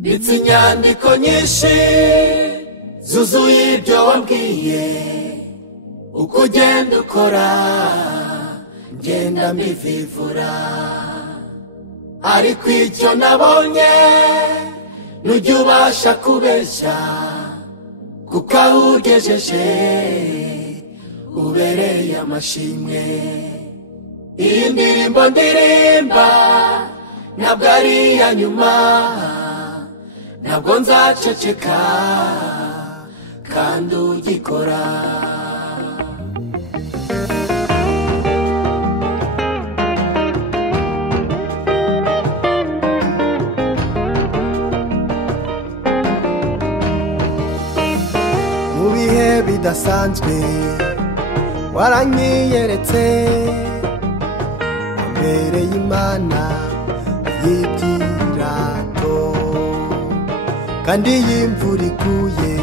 ndetse inyandiko nyinshi zuzuye ibyo wambwiye uko ugenda ukora ngenda mbivivura ariko icyo nabonye nujya ubasha kubeshya kuko aho ugejeje ubereye amashimwe iyi ndirimbo ndirimba ntabwo ari iya nyuma ntabwo nzaceceka kandi ugikora mu bihe bidasanzwe waranyiyeretse imbere y'Imana y'ibyirato kandi y'imvura iguye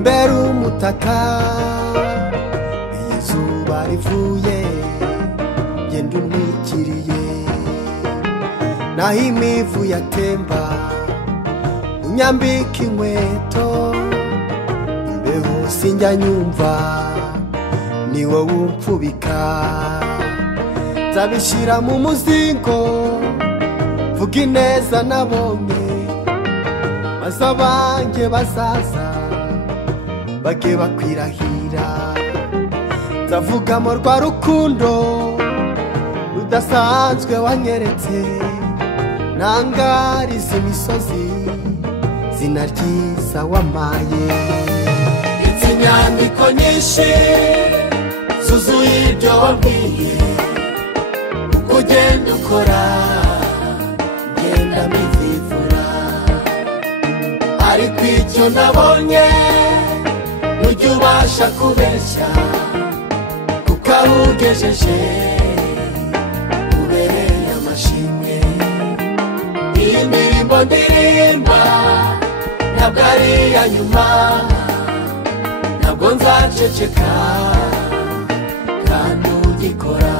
mbere umutaka izuba rivuye genda untwikiriye naho imivu yatemba unyambika inkweto imbeho sinjya nyumva ni wowe umfubika nzabishyira mu muzingo vuga ineza nabonye maze abanjye bazaza bage bakwirahira nzavugamo rwa rukundo rudasanzwe wanyeretse nangariza imisozi zina ryiza wamaye ndetse inyandiko nyinshi zuzuye ibyo wambwiye uko ugenda ukora ngenda mbivivura ariko icyo nabonye nujya ubasha kubeshya kuko aho ugejeje ubereye amashimwe iyi ndirimbo ndirimba ntabwo ari iya nyuma ntabwo nzaceceka kandi ugikora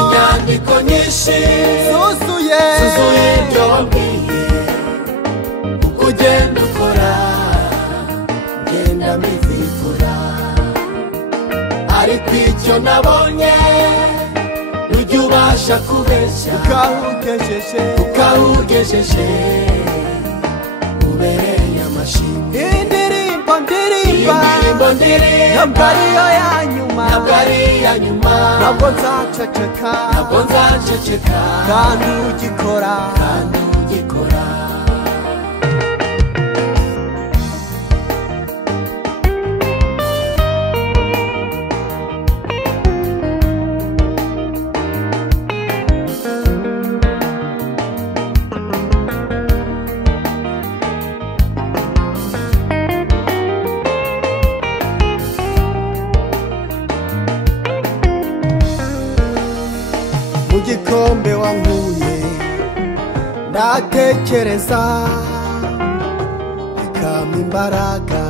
inyandiko nyinshi zuzuye ibyo wambwiye uko ugenda ukora ngenda mbivivura ariko icyo nabonye nujya ubasha kubeshya kuko aho ugejeje ubereye amashimwe indirimbo ndirimba ntabwo ariyo ya nyuma ntabwo nzaceceka kandi ugikora mu gikombe wankuye ndatekereza bikampa imbaraga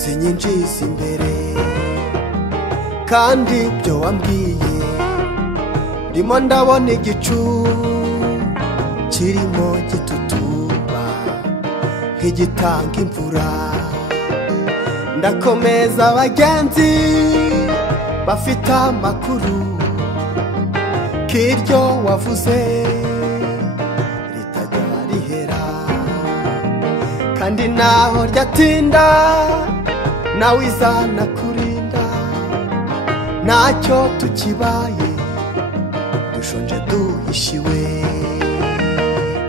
zinyinjiza imbere kandi ibyo wambwiye ndimo ndabona igicu kirimo gitutumba nk'igitanga imvura ndakomeza abagenzi bafite amakuru kiryo wavuze ritajya rihera kandi naho ryatinda nawe izana kurinda ntacyo tukibaye dushonje duhishiwe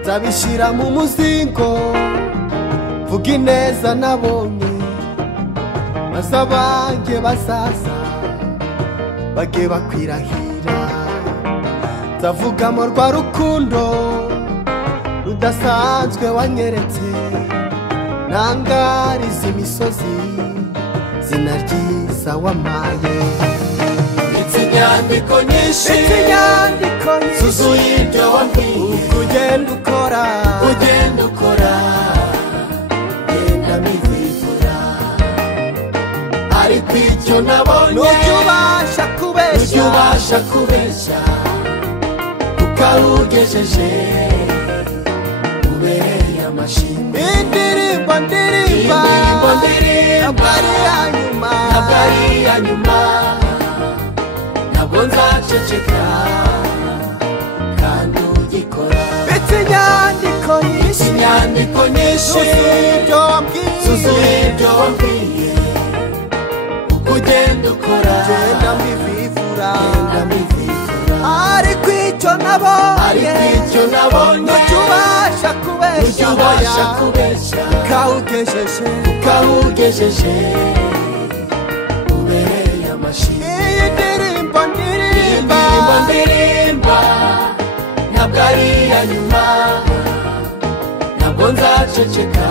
nzabishyira mu muzingo vuga ineza nabonye maze abanjye bazaza bage bakwirahira nzavugamo rwa rukundo rudasanzwe wanyeretse nangariza imisozi zina ryiza wamaye ndetse inyandiko nyinshi zuzuye ibyo wambwiye uko ugenda ukora ngenda mbivivura ariko icyo nabonye nujya ubasha kubeshya kuko aho ugejeje amashimwe indirimbo ndirimba ntabwo ari iya nyuma ntabwo ari iya nyuma ntabwo nzaceceka kandi ugikora ndetse inyandiko nyinshi zuzuye ibyo wambwiye uko ugenda ukora genda mbivivura ariko icyo nabonye ntujya ubasha kubeshya kawugejeje ubereye amashimwe iyi ndirimbo ndirimba ntabwo ari iya nyuma ntabwo nzaceceka